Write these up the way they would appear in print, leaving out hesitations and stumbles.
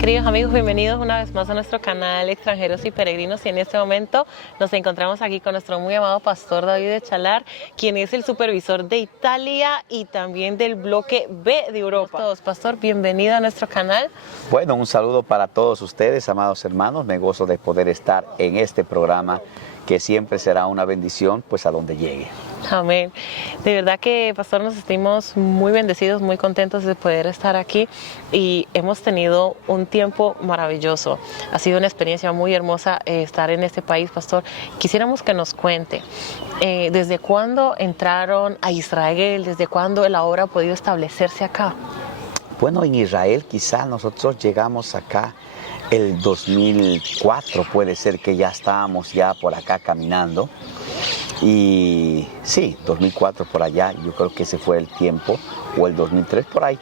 Queridos amigos, bienvenidos una vez más a nuestro canal Extranjeros y Peregrinos, y en este momento nos encontramos aquí con nuestro muy amado pastor David Echalar, quien es el supervisor de Italia y también del bloque B de Europa. Todos, pastor, bienvenido a nuestro canal. Bueno, un saludo para todos ustedes, amados hermanos. Me gozo de poder estar en este programa que siempre será una bendición, pues a donde llegue. Amén. De verdad que, pastor, nos sentimos muy bendecidos, muy contentos de poder estar aquí y hemos tenido un tiempo maravilloso. Ha sido una experiencia muy hermosa estar en este país, pastor. Quisiéramos que nos cuente desde cuándo entraron a Israel, desde cuándo la obra ha podido establecerse acá. Bueno, en Israel quizá nosotros llegamos acá el 2004, puede ser que ya estábamos ya por acá caminando. Y sí, 2004 por allá, yo creo que ese fue el tiempo, o el 2003 por ahí.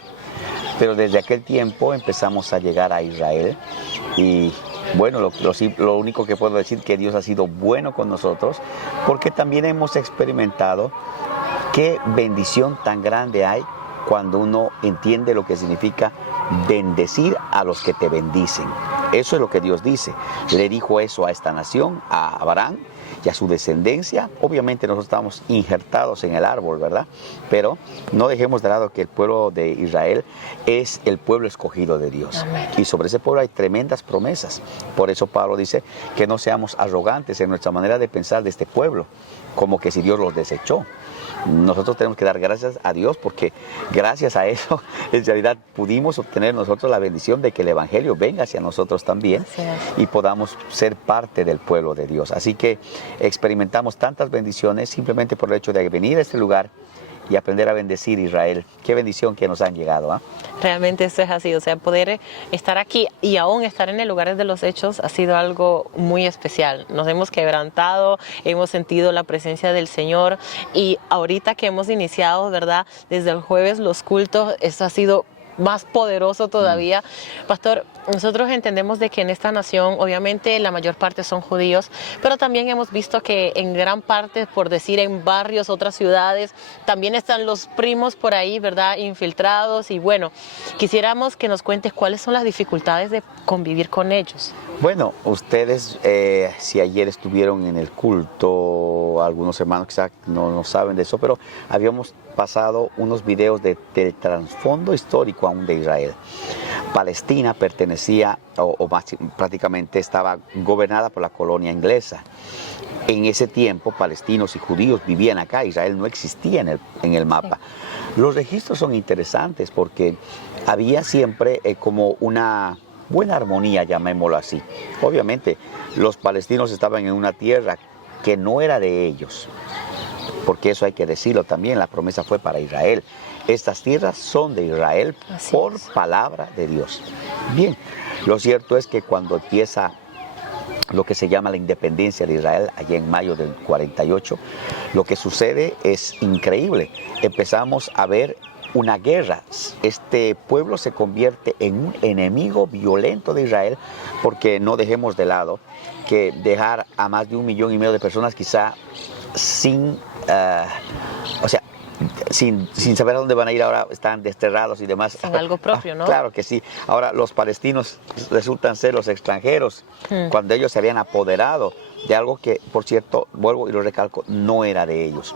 Pero desde aquel tiempo empezamos a llegar a Israel y bueno, lo único que puedo decir es que Dios ha sido bueno con nosotros, porque también hemos experimentado qué bendición tan grande hay cuando uno entiende lo que significa bendecir a los que te bendicen. Eso es lo que Dios dice. Le dijo eso a esta nación, a Abraham y a su descendencia. Obviamente nosotros estamos injertados en el árbol, ¿verdad? Pero no dejemos de lado que el pueblo de Israel es el pueblo escogido de Dios. Amén. Y sobre ese pueblo hay tremendas promesas. Por eso Pablo dice que no seamos arrogantes en nuestra manera de pensar de este pueblo, como que si Dios los desechó. Nosotros tenemos que dar gracias a Dios porque gracias a eso en realidad pudimos obtener nosotros la bendición de que el Evangelio venga hacia nosotros también y podamos ser parte del pueblo de Dios. Así que experimentamos tantas bendiciones simplemente por el hecho de venir a este lugar y aprender a bendecir Israel. Qué bendición que nos han llegado, ¿eh? Realmente eso es así, o sea, poder estar aquí y aún estar en el lugar de los hechos ha sido algo muy especial. Nos hemos quebrantado, hemos sentido la presencia del Señor y ahorita que hemos iniciado, ¿verdad? Desde el jueves los cultos, eso ha sido más poderoso todavía. Pastor, nosotros entendemos de que en esta nación, obviamente la mayor parte son judíos, pero también hemos visto que en gran parte, por decir en barrios, otras ciudades, también están los primos por ahí, ¿verdad? Infiltrados, y bueno, quisiéramos que nos cuentes cuáles son las dificultades de convivir con ellos. Bueno, ustedes, si ayer estuvieron en el culto, algunos hermanos quizás no saben de eso, pero habíamos pasado unos videos del trasfondo histórico aún de Israel. Palestina pertenecía, prácticamente estaba gobernada por la colonia inglesa. En ese tiempo, palestinos y judíos vivían acá, Israel no existía en el mapa. Los registros son interesantes porque había siempre como una buena armonía, llamémoslo así. Obviamente, los palestinos estaban en una tierra que no era de ellos, porque eso hay que decirlo también, la promesa fue para Israel. Estas tierras son de Israel por palabra de Dios. Bien, lo cierto es que cuando empieza lo que se llama la independencia de Israel, allá en mayo del 48, lo que sucede es increíble. Empezamos a ver una guerra. Este pueblo se convierte en un enemigo violento de Israel, porque no dejemos de lado que dejar a más de 1,5 millones de personas quizá sin saber a dónde van a ir ahora, están desterrados y demás. Sin algo propio, ¿no? Claro que sí. Ahora los palestinos resultan ser los extranjeros, cuando ellos se habían apoderado de algo que, por cierto, vuelvo y lo recalco, no era de ellos.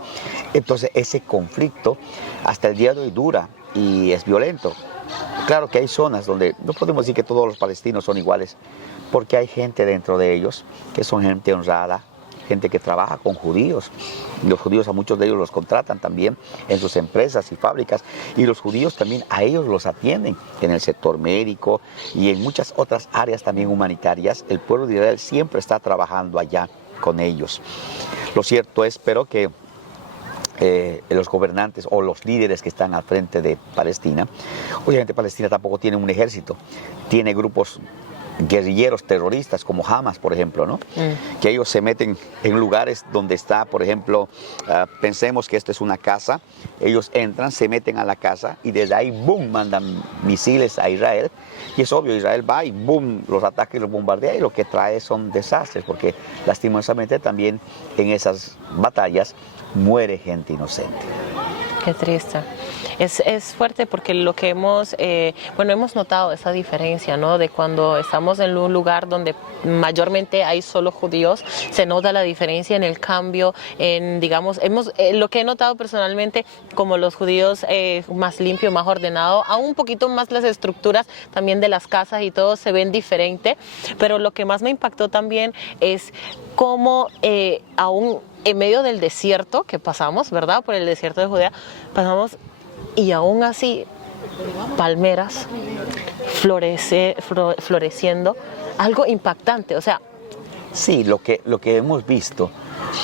Entonces ese conflicto hasta el día de hoy dura y es violento. Claro que hay zonas donde no podemos decir que todos los palestinos son iguales, porque hay gente dentro de ellos que son gente honrada, gente que trabaja con judíos. Los judíos a muchos de ellos los contratan también en sus empresas y fábricas, y los judíos también a ellos los atienden en el sector médico y en muchas otras áreas también humanitarias. El pueblo de Israel siempre está trabajando allá con ellos. Lo cierto es, pero que los gobernantes o los líderes que están al frente de Palestina, obviamente Palestina tampoco tiene un ejército, tiene grupos guerrilleros terroristas como Hamas, por ejemplo, ¿no? Que ellos se meten en lugares donde está, por ejemplo, pensemos que esta es una casa, ellos entran, se meten a la casa y desde ahí, boom, mandan misiles a Israel, y es obvio, Israel va y boom, los ataca y los bombardea, y lo que trae son desastres, porque lastimosamente también en esas batallas muere gente inocente. Qué triste. Es fuerte porque lo que hemos notado esa diferencia, ¿no? De cuando estamos en un lugar donde mayormente hay solo judíos, se nota la diferencia en el cambio, digamos, lo que he notado personalmente, como los judíos más limpio, más ordenado, aún un poquito más las estructuras también de las casas y todo se ven diferente, pero lo que más me impactó también es cómo aún en medio del desierto que pasamos, ¿verdad? Por el desierto de Judea, pasamos y aún así palmeras floreciendo, algo impactante, o sea. Sí, lo que hemos visto,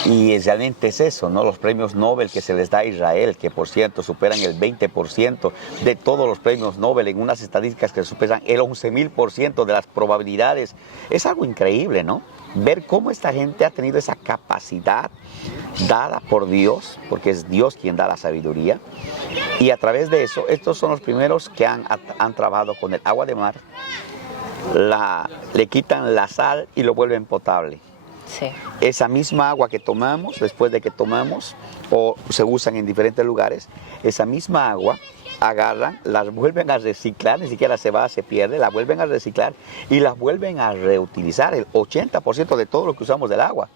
y realmente es eso, ¿no? Los premios Nobel que se les da a Israel, que por cierto superan el 20% de todos los premios Nobel en unas estadísticas que superan el 11.000% de las probabilidades, es algo increíble, ¿no? Ver cómo esta gente ha tenido esa capacidad dada por Dios, porque es Dios quien da la sabiduría, y a través de eso, estos son los primeros que han trabajado con el agua de mar, le quitan la sal y lo vuelven potable. Sí. Esa misma agua que tomamos, después de que tomamos, o se usan en diferentes lugares, esa misma agua agarran, las vuelven a reciclar, ni siquiera se va, se pierde, la vuelven a reciclar y las vuelven a reutilizar, el 80% de todo lo que usamos del agua.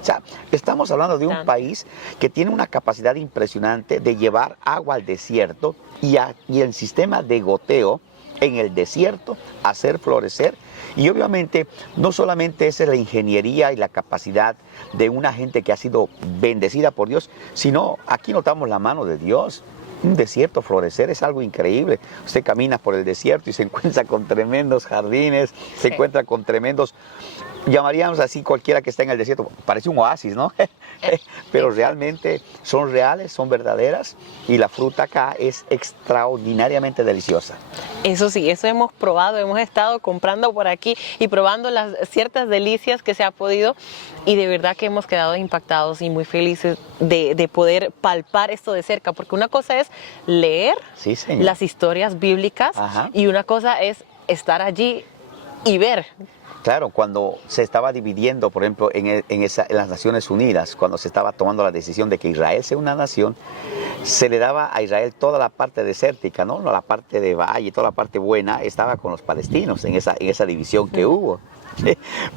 O sea, estamos hablando de un país que tiene una capacidad impresionante de llevar agua al desierto y el sistema de goteo en el desierto, hacer florecer. Y obviamente no solamente esa es la ingeniería y la capacidad de una gente que ha sido bendecida por Dios, sino aquí notamos la mano de Dios. Un desierto florecer es algo increíble. Usted camina por el desierto y se encuentra con tremendos jardines, se encuentra con tremendos, llamaríamos así cualquiera que está en el desierto, parece un oasis, ¿no? Pero realmente son reales, son verdaderas y la fruta acá es extraordinariamente deliciosa. Eso sí, eso hemos probado, hemos estado comprando por aquí y probando las ciertas delicias que se ha podido y de verdad que hemos quedado impactados y muy felices de poder palpar esto de cerca, porque una cosa es leer las historias bíblicas y una cosa es estar allí y ver. Claro, cuando se estaba dividiendo, por ejemplo, en las Naciones Unidas, cuando se estaba tomando la decisión de que Israel sea una nación, se le daba a Israel toda la parte desértica, ¿no? La parte de valle, toda la parte buena, estaba con los palestinos en esa división que hubo.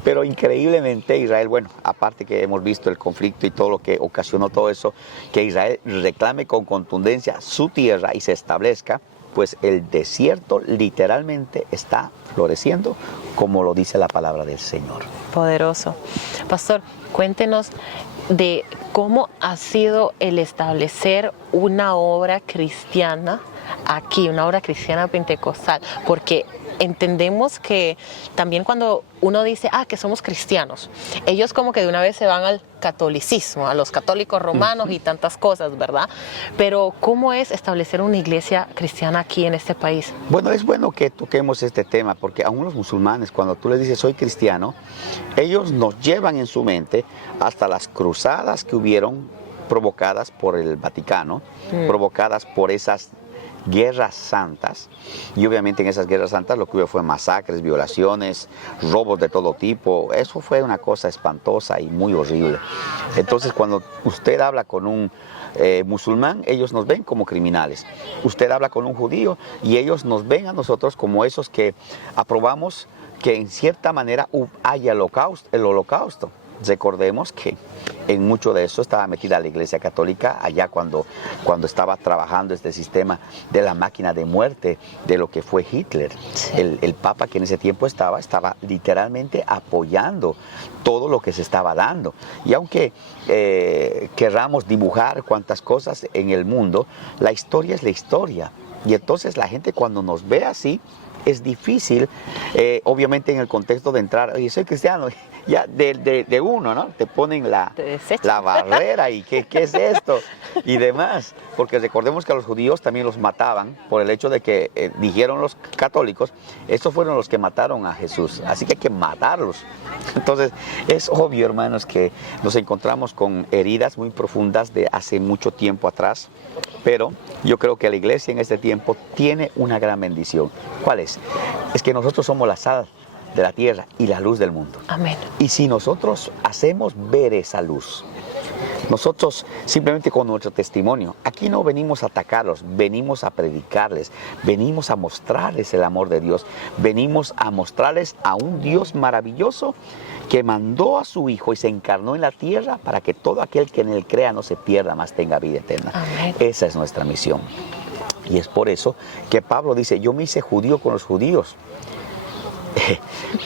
Pero increíblemente Israel, bueno, aparte que hemos visto el conflicto y todo lo que ocasionó todo eso, que Israel reclame con contundencia su tierra y se establezca, pues el desierto literalmente está floreciendo, como lo dice la palabra del Señor. Poderoso. Pastor, cuéntenos de cómo ha sido el establecer una obra cristiana aquí, una obra cristiana pentecostal, porque entendemos que también cuando uno dice, que somos cristianos, ellos como que de una vez se van al catolicismo, a los católicos romanos y tantas cosas, ¿verdad? Pero ¿cómo es establecer una iglesia cristiana aquí en este país? Bueno, es bueno que toquemos este tema, porque aún los musulmanes, cuando tú les dices soy cristiano, ellos nos llevan en su mente hasta las cruzadas que hubieron provocadas por el Vaticano, provocadas por esas guerras santas, y obviamente en esas guerras santas lo que hubo fue masacres, violaciones, robos de todo tipo. Eso fue una cosa espantosa y muy horrible. Entonces cuando usted habla con un musulmán, ellos nos ven como criminales. Usted habla con un judío y ellos nos ven a nosotros como esos que aprobamos que en cierta manera haya el holocausto. Recordemos que en mucho de eso estaba metida la Iglesia Católica allá cuando estaba trabajando este sistema de la máquina de muerte de lo que fue Hitler. Sí. El Papa que en ese tiempo estaba literalmente apoyando todo lo que se estaba dando. Y aunque querramos dibujar cuantas cosas en el mundo, la historia es la historia. Y entonces la gente cuando nos ve así, es difícil, obviamente en el contexto de entrar, oye, soy cristiano, ya de uno, ¿no? Te ponen la barrera y ¿qué es esto? Y demás, porque recordemos que a los judíos también los mataban por el hecho de que, dijeron los católicos, estos fueron los que mataron a Jesús, así que hay que matarlos. Entonces, es obvio, hermanos, que nos encontramos con heridas muy profundas de hace mucho tiempo atrás, pero yo creo que la iglesia en este tiempo tiene una gran bendición. ¿Cuál es? Es que nosotros somos la sal de la tierra y la luz del mundo. Amén. Y si nosotros hacemos ver esa luz, Nosotros simplemente con nuestro testimonio, aquí no venimos a atacarlos, venimos a predicarles, venimos a mostrarles el amor de Dios, venimos a mostrarles a un Dios maravilloso que mandó a su Hijo y se encarnó en la tierra para que todo aquel que en él crea no se pierda, mas tenga vida eterna. Amén. Esa es nuestra misión. Y es por eso que Pablo dice, yo me hice judío con los judíos,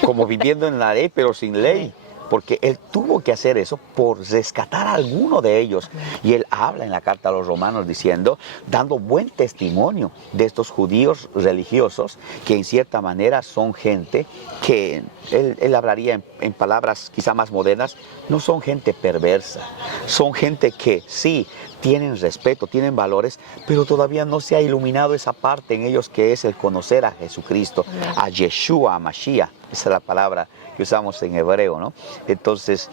como viviendo en la ley pero sin ley. Porque él tuvo que hacer eso por rescatar a alguno de ellos. Y él habla en la carta a los romanos diciendo, dando buen testimonio de estos judíos religiosos, que en cierta manera son gente que, él hablaría en palabras quizá más modernas, no son gente perversa, son gente que sí, tienen respeto, tienen valores, pero todavía no se ha iluminado esa parte en ellos que es el conocer a Jesucristo, a Yeshua, a Mashiach. Esa es la palabra que usamos en hebreo, ¿no? Entonces,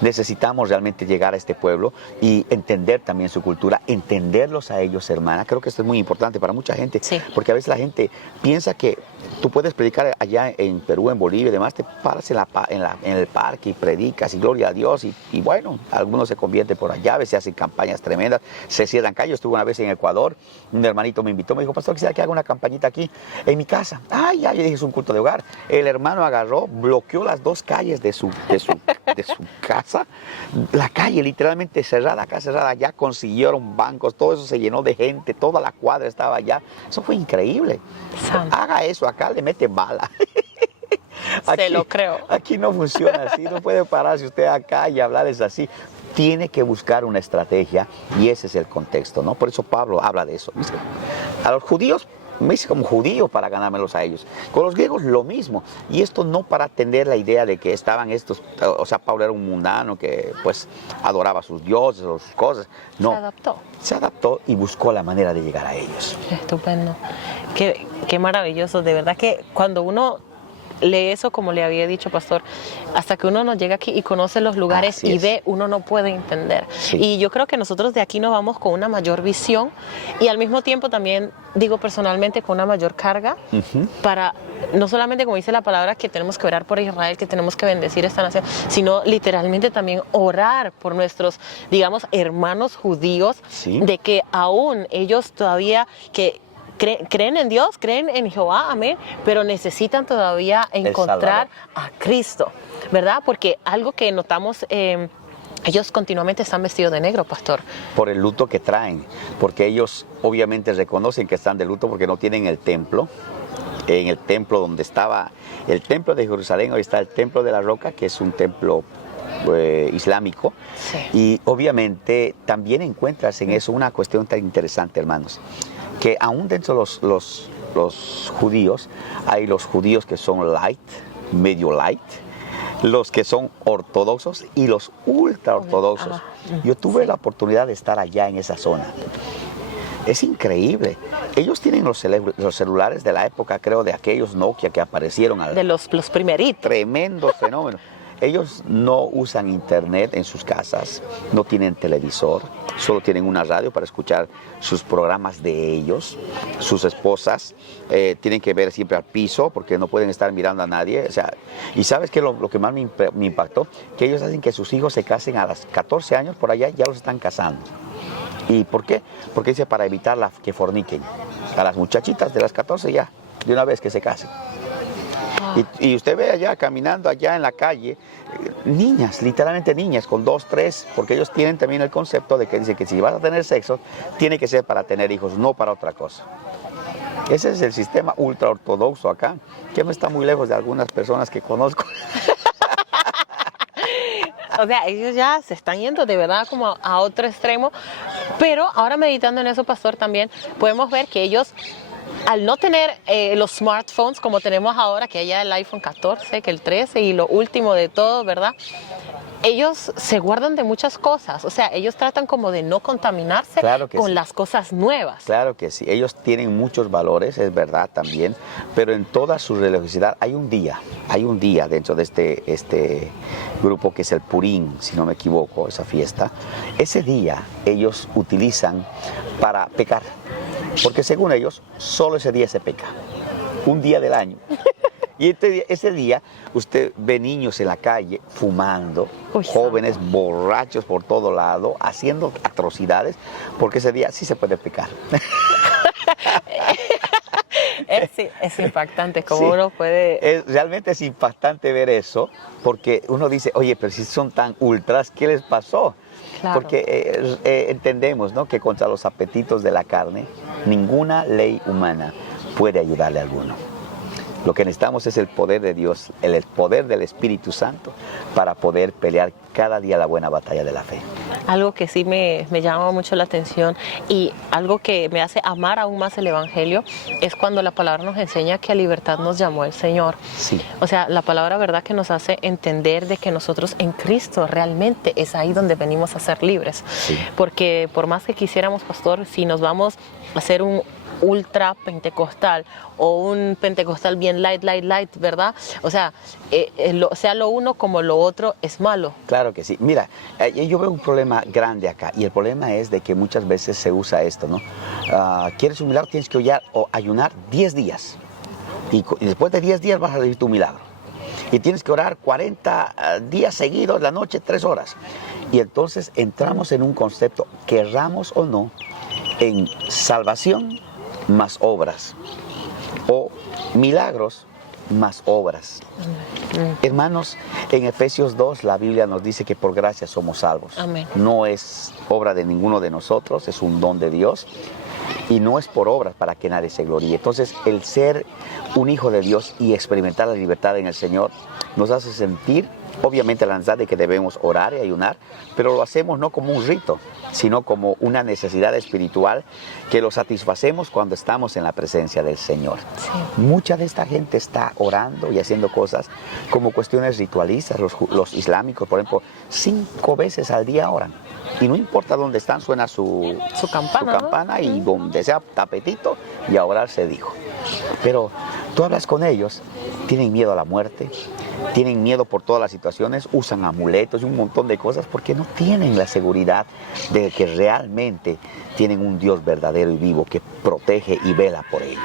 necesitamos realmente llegar a este pueblo y entender también su cultura, entenderlos a ellos, hermana. Creo que esto es muy importante para mucha gente, sí, porque a veces la gente piensa que tú puedes predicar allá en Perú, en Bolivia y demás, te paras en el parque y predicas y gloria a Dios y bueno, algunos se convierten por allá, a veces hacen campañas tremendas, se cierran calles. Estuve una vez en Ecuador, un hermanito me invitó, me dijo, pastor, quisiera que haga una campañita aquí en mi casa. Ay, ya, yo dije, es un culto de hogar. El hermano agarró, bloqueó las dos calles de su casa, la calle literalmente cerrada, acá cerrada, ya consiguieron bancos, todo eso se llenó de gente, toda la cuadra estaba allá. Eso fue increíble. Santo. Haga eso, acá le mete bala. Se lo creo. Aquí no funciona así, no puede pararse usted acá y hablarles así. Tiene que buscar una estrategia y ese es el contexto, ¿no? Por eso Pablo habla de eso. Dice, a los judíos me hice como judío para ganármelos a ellos. Con los griegos lo mismo. Y esto no para atender la idea de que estaban estos, o sea, Pablo era un mundano que pues adoraba a sus dioses o sus cosas. No. Se adaptó. Se adaptó y buscó la manera de llegar a ellos. Estupendo. Qué maravilloso. De verdad que cuando uno lee eso, como le había dicho, pastor, hasta que uno no llega aquí y conoce los lugares Así y es. ve, uno no puede entender. Sí. Y yo creo que nosotros de aquí nos vamos con una mayor visión y al mismo tiempo también, digo personalmente, con una mayor carga para, no solamente como dice la palabra, que tenemos que orar por Israel, que tenemos que bendecir esta nación, sino literalmente también orar por nuestros, digamos, hermanos judíos, Sí. de que aún ellos todavía que creen en Dios, creen en Jehová, amén, pero necesitan todavía encontrar a Cristo, ¿verdad? Porque algo que notamos, ellos continuamente están vestidos de negro, pastor. Por el luto que traen, porque ellos obviamente reconocen que están de luto porque no tienen el templo. En el templo donde estaba el templo de Jerusalén, hoy está el templo de la roca, que es un templo islámico. Sí. Y obviamente también encuentras en eso una cuestión tan interesante, hermanos, que aún dentro de los judíos, hay los judíos que son light, medio light, los que son ortodoxos y los ultra ortodoxos. Yo tuve la oportunidad de estar allá en esa zona. Es increíble. Ellos tienen los celulares de la época, creo, de aquellos Nokia que aparecieron. De los primeritos. Tremendo fenómeno. Ellos no usan internet en sus casas, no tienen televisor, solo tienen una radio para escuchar sus programas de ellos. Sus esposas tienen que ver siempre al piso porque no pueden estar mirando a nadie. O sea, y ¿sabes qué? Lo que más me impactó, que ellos hacen que sus hijos se casen a los 14 años, por allá ya los están casando. ¿Y por qué? Porque dice para evitar que forniquen. A las muchachitas de las 14 ya, de una vez que se casen. Y usted ve allá caminando allá en la calle, niñas, literalmente niñas, con 2, 3, porque ellos tienen también el concepto de que dicen que si vas a tener sexo, tiene que ser para tener hijos, no para otra cosa. Ese es el sistema ultra ortodoxo acá, que no está muy lejos de algunas personas que conozco. O sea, ellos ya se están yendo de verdad como a otro extremo, pero ahora meditando en eso, pastor, también podemos ver que ellos, al no tener los smartphones como tenemos ahora, que ya el iPhone 14, que el 13 y lo último de todo, ¿verdad? Ellos se guardan de muchas cosas, o sea, ellos tratan como de no contaminarse con las cosas nuevas. Claro que sí, ellos tienen muchos valores, es verdad también, pero en toda su religiosidad hay un día dentro de este grupo que es el Purim, si no me equivoco, esa fiesta. Ese día ellos utilizan para pecar, porque según ellos, solo ese día se peca, un día del año. Y ese día usted ve niños en la calle fumando, Uy, jóvenes borrachos por todo lado, haciendo atrocidades, porque ese día sí se puede pecar. Es impactante cómo Sí, uno puede... realmente es impactante ver eso, porque uno dice, oye, pero si son tan ultras, ¿qué les pasó? Claro. Porque entendemos, ¿no?, que contra los apetitos de la carne, ninguna ley humana puede ayudarle a alguno. Lo que necesitamos es el poder de Dios, el poder del Espíritu Santo, para poder pelear cada día la buena batalla de la fe. Algo que sí me llama mucho la atención y algo que me hace amar aún más el Evangelio es cuando la palabra nos enseña que a libertad nos llamó el Señor. Sí. O sea, la palabra verdad que nos hace entender de que nosotros en Cristo realmente es ahí donde venimos a ser libres. Sí. Porque por más que quisiéramos, pastor, si nos vamos a hacer un ultra pentecostal o un pentecostal bien light, ¿verdad? O sea, sea lo uno como lo otro es malo. Claro que sí. Mira, yo veo un problema grande acá, y el problema es de que muchas veces se usa esto, ¿no? ¿Quieres un milagro? Tienes que ayunar 10 días. Y después de 10 días vas a recibir tu milagro. Y tienes que orar 40 días seguidos, la noche, 3 horas. Y entonces entramos en un concepto, querramos o no, en salvación más obras, o milagros más obras. Hermanos, en Efesios 2 la Biblia nos dice que por gracia somos salvos. Amén. No es obra de ninguno de nosotros, es un don de Dios, y no es por obras para que nadie se gloríe. Entonces, el ser un hijo de Dios y experimentar la libertad en el Señor nos hace sentir, obviamente, la necesidad de que debemos orar y ayunar, pero lo hacemos no como un rito, sino como una necesidad espiritual que lo satisfacemos cuando estamos en la presencia del Señor. Sí. Mucha de esta gente está orando y haciendo cosas como cuestiones ritualistas. Los islámicos, por ejemplo, 5 veces al día oran. Y no importa dónde están, suena su campana, ¿no? Y donde sea tapetito, y a orar se dijo. Pero tú hablas con ellos, tienen miedo a la muerte, tienen miedo por todas las situaciones, usan amuletos y un montón de cosas porque no tienen la seguridad de que realmente tienen un Dios verdadero y vivo que protege y vela por ellos.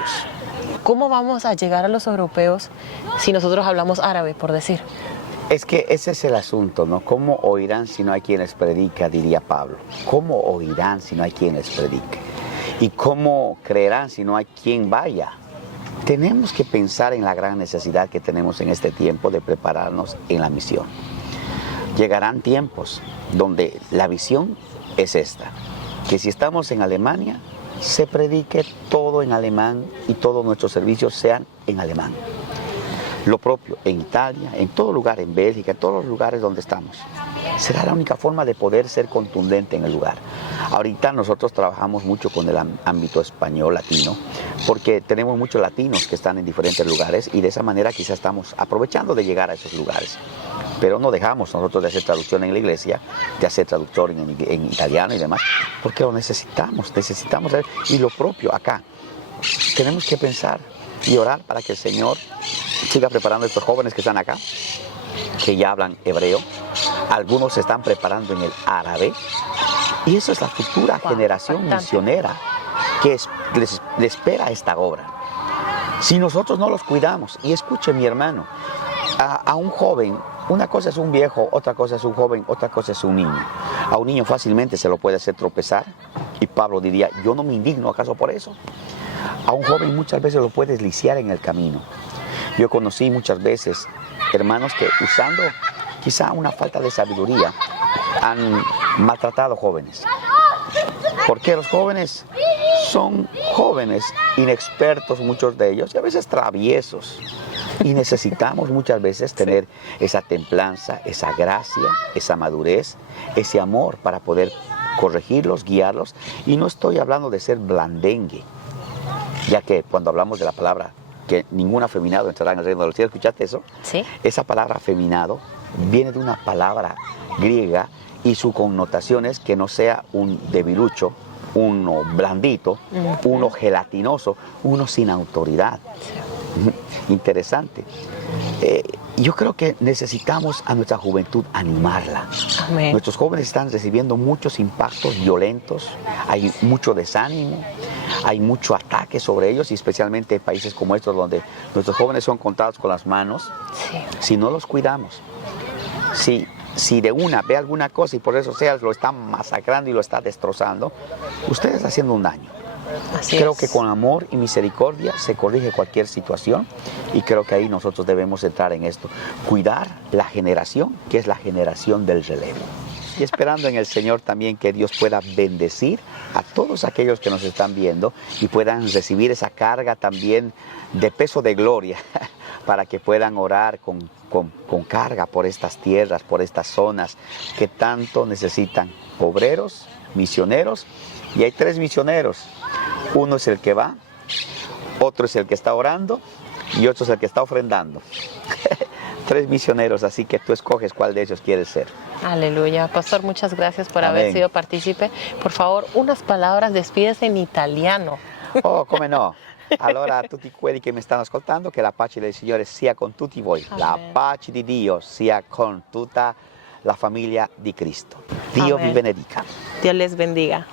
¿Cómo vamos a llegar a los europeos si nosotros hablamos árabe, por decir? Es que ese es el asunto, ¿no? ¿Cómo oirán si no hay quien les predica?, diría Pablo. ¿Cómo oirán si no hay quien les predique? ¿Y cómo creerán si no hay quien vaya? Tenemos que pensar en la gran necesidad que tenemos en este tiempo de prepararnos en la misión. Llegarán tiempos donde la visión es esta, que si estamos en Alemania, se predique todo en alemán y todos nuestros servicios sean en alemán. Lo propio en Italia, en todo lugar, en Bélgica, en todos los lugares donde estamos. Será la única forma de poder ser contundente en el lugar. Ahorita nosotros trabajamos mucho con el ámbito español, latino, porque tenemos muchos latinos que están en diferentes lugares y de esa manera quizás estamos aprovechando de llegar a esos lugares. Pero no dejamos nosotros de hacer traducción en la iglesia, de hacer traductor en italiano y demás, porque lo necesitamos. Y lo propio acá, tenemos que pensar y orar para que el Señor siga preparando a estos jóvenes que están acá, que ya hablan hebreo. Algunos se están preparando en el árabe. Y eso es la futura generación misionera que le espera esta obra. Si nosotros no los cuidamos, y escuche mi hermano, a un joven, una cosa es un viejo, otra cosa es un joven, otra cosa es un niño. A un niño fácilmente se lo puede hacer tropezar, y Pablo diría, yo no me indigno acaso por eso. A un joven muchas veces lo puedes lisiar en el camino. Yo conocí muchas veces hermanos que usando quizá una falta de sabiduría han maltratado jóvenes. Porque los jóvenes son jóvenes inexpertos, muchos de ellos, y a veces traviesos. Y necesitamos muchas veces tener esa templanza, esa gracia, esa madurez, ese amor para poder corregirlos, guiarlos. Y no estoy hablando de ser blandengue, ya que cuando hablamos de la palabra que ningún afeminado entrará en el reino de los cielos, ¿escuchaste eso? Sí. Esa palabra afeminado viene de una palabra griega y su connotación es que no sea un debilucho, uno blandito, uno gelatinoso, uno sin autoridad. Interesante. Yo creo que necesitamos a nuestra juventud animarla. Amén. Nuestros jóvenes están recibiendo muchos impactos violentos, hay mucho desánimo, hay mucho ataque sobre ellos, y especialmente en países como estos donde nuestros jóvenes son contados con las manos. Sí. Si no los cuidamos, si de una ve alguna cosa y por eso sea lo está masacrando y lo está destrozando, usted está haciendo un daño. Creo que con amor y misericordia se corrige cualquier situación, y creo que ahí nosotros debemos entrar en esto, cuidar la generación que es la generación del relevo. Y esperando en el Señor también que Dios pueda bendecir a todos aquellos que nos están viendo y puedan recibir esa carga también de peso de gloria para que puedan orar con carga por estas tierras, por estas zonas que tanto necesitan obreros, misioneros. Y hay 3 misioneros. Uno es el que va, otro es el que está orando y otro es el que está ofrendando. 3 misioneros, así que tú escoges cuál de ellos quieres ser. Aleluya. Pastor, muchas gracias por Amén. haber sido partícipe. Por favor, unas palabras, despídese en italiano. Oh, come no. Allora a tutti quelli che mi stanno ascoltando, che la pace del Signore sia con tutti voi. Amen. La pace di Dio sia con tutta la famiglia di Cristo. Dio Amen. vi benedica. Dios les bendiga.